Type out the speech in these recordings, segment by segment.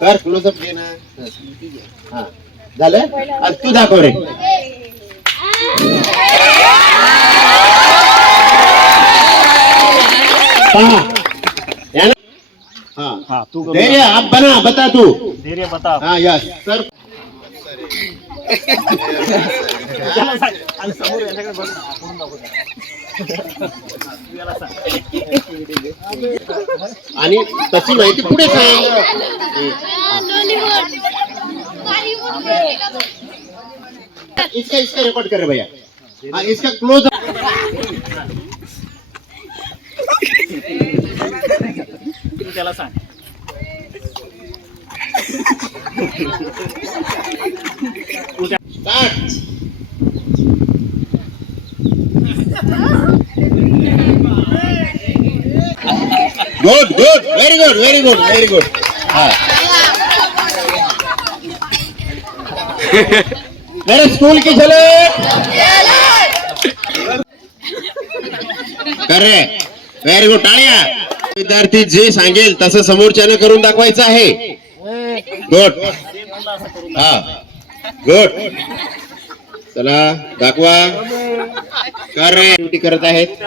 कर क्लोजअप घे ना हा. झालं? आता तू दाखव रे. पहा. हाँ. तू धैर्य आप बना बता तू. धैर्य बता. हा यस सर. त्याला समोर याच्याकडे बघ. आणि तशी माहिती पुढे सांग. इसका इसका रिकॉर्ड कर भैया. हाँ इसका क्लोज त्याला सांग good good very good very good very good मेरे स्कूल की झलक कर रे. व्हेरी गुड टाळ्या. विद्यार्थी जे सांगेल तसं समोरच्यानं करून दाखवायचं आहे. गुड हा. गुड चला दाखवा. कर ड्युटी करत आहेत.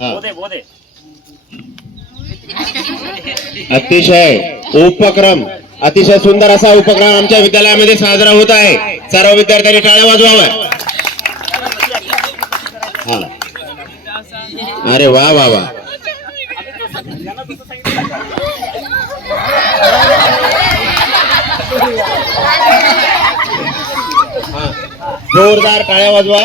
हा. अतिशय उपक्रम अतिशय सुंदर असा उपक्रम आमच्या विद्यालयामध्ये साजरा होत आहे. सर्व विद्यार्थ्यांनी टाळ्या वाजवाव्या हा अरे वा वा वा. जोरदार टाळ्या वाजवा.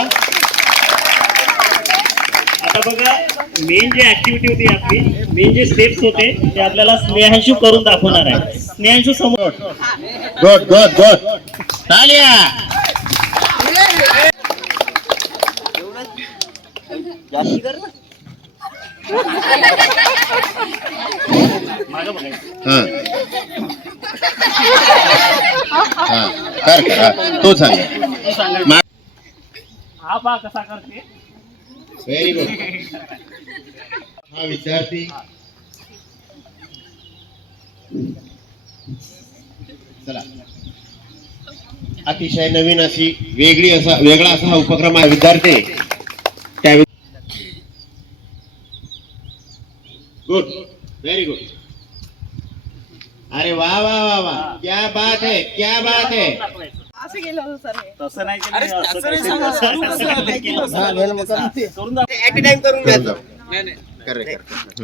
आता बघा. मेन जे ऍक्टिव्हिटी होती आपली मेन जे स्टेप्स होते ते आपल्याला स्नेहांशू करून दाखवणार आहे. स्नेहांशू समोर. गुड गुड गुड बघायचं हा. कर कर. तो सांग. हा पा कसा करते. व्हेरी गुड हा विद्यार्थी. चला. अतिशय नवीन अशी वेगळी असा वेगळा असा हा उपक्रम आहे विद्यार्थी. त्या गुड व्हेरी गुड अरे वा वा वा वा. क्या बात है क्या बात है. असं गेलं होतं सर हे. तसं नाही केलं असं काहीतरी असं- असं नाही केलं. करून दाखव. करून जाऊ. कर रे, कर, कर.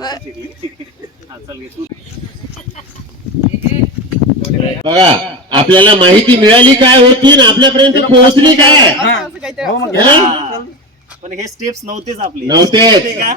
हा, चल घे तू. बघा आपल्याला माहिती मिळाली काय होती ना आपल्यापर्यंत पोहोचली काय असं काहीतरी है ना? हा. पण हे स्टेप्स नव्हतेच आपले नव्हतेच. का